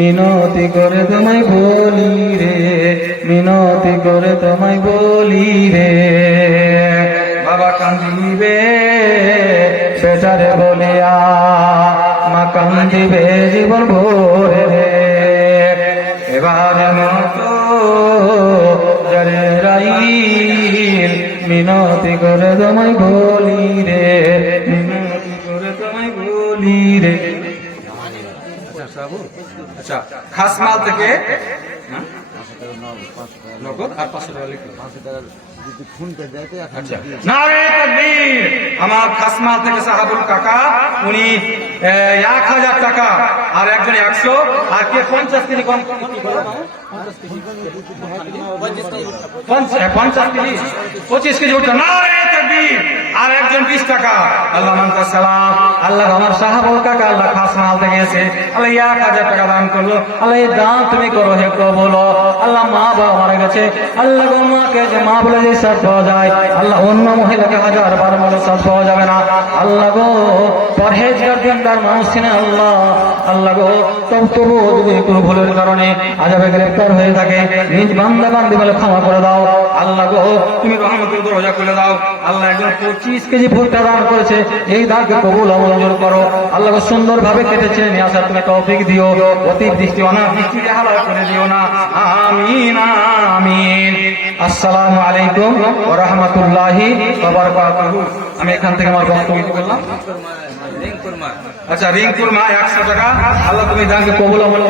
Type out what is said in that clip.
মিনতি করে তোমায় বলি রে, মিনতি করে তোমায় বলি রে। বাবা কান্দিবে বেচারে বলিয়া, মা কান্দিবে জীবন ভরে রে। এবারে মতো জরে রাইল, মিনতি করে তোমায় বলি রে, মিনতি করে তোমায় বলি রে। আচ্ছা, খাসমাল থেকে নগদ আর 500 টাকা লিখুন। নারে তাকবীর। আমার খাসমাল থেকে সাহাবুল কাকা উনি 1000 টাকা, আর একজন 100, আর কে 50 কেজি কম, 50 কেজি 25 কেজি উঠছে। নারে তাকবীর। আর একজন 20 টাকা। আল্লাহ মানতা সালাম। আল্লাহ আমার সাহাবুল কাকা আল্লাহ খাসমাল থেকে এসে আল্লাহ 1000 টাকা দান করলো। আল্লাহ এই দান তুমি করো হে কবুল। আল্লাহ মা বাবা মারা গেছে, আল্লাহ গো মাকে যে মা বলে যে সাথ পাওয়া যায়, আল্লাহ অন্য মহিলাকে 1000 বার বলে সাথ পাওয়া যাবে না। আল্লাহ গো পরহেজগার দিনদার মানুষ ছিলেন আল্লাহ। আল্লাহ গো তবু যদি কোনো ভুলের কারণে আযাবে গ্রেফতার হয়ে থাকে, নিজ বান্দা বান্দি বলে ক্ষমা করে দাও। আল্লাহ গো তুমি রহমতের দরজা খুলে দাও। আল্লাহ একজন 25 কেজি ভুট্টা দান করেছে, এই দানকে কবুল ও মঞ্জুর করো। আল্লাহ গো সুন্দরভাবে কেটেছে নিয়ে আসার তুমি তৌফিক দিও, অতীব দৃষ্টি অনাথ দৃষ্টি হালাল করে দিও না। আমিন আমিন। আসসালামু আলাইকুম ওয়া রাহমাতুল্লাহি ওয়া বারাকাতুহু। আমি এখান থেকে আমার বক্তব্য করলাম। আচ্ছা, রিং কুরমা 100 টাকা। আল্লাহ তুমি দানকে কবুল ও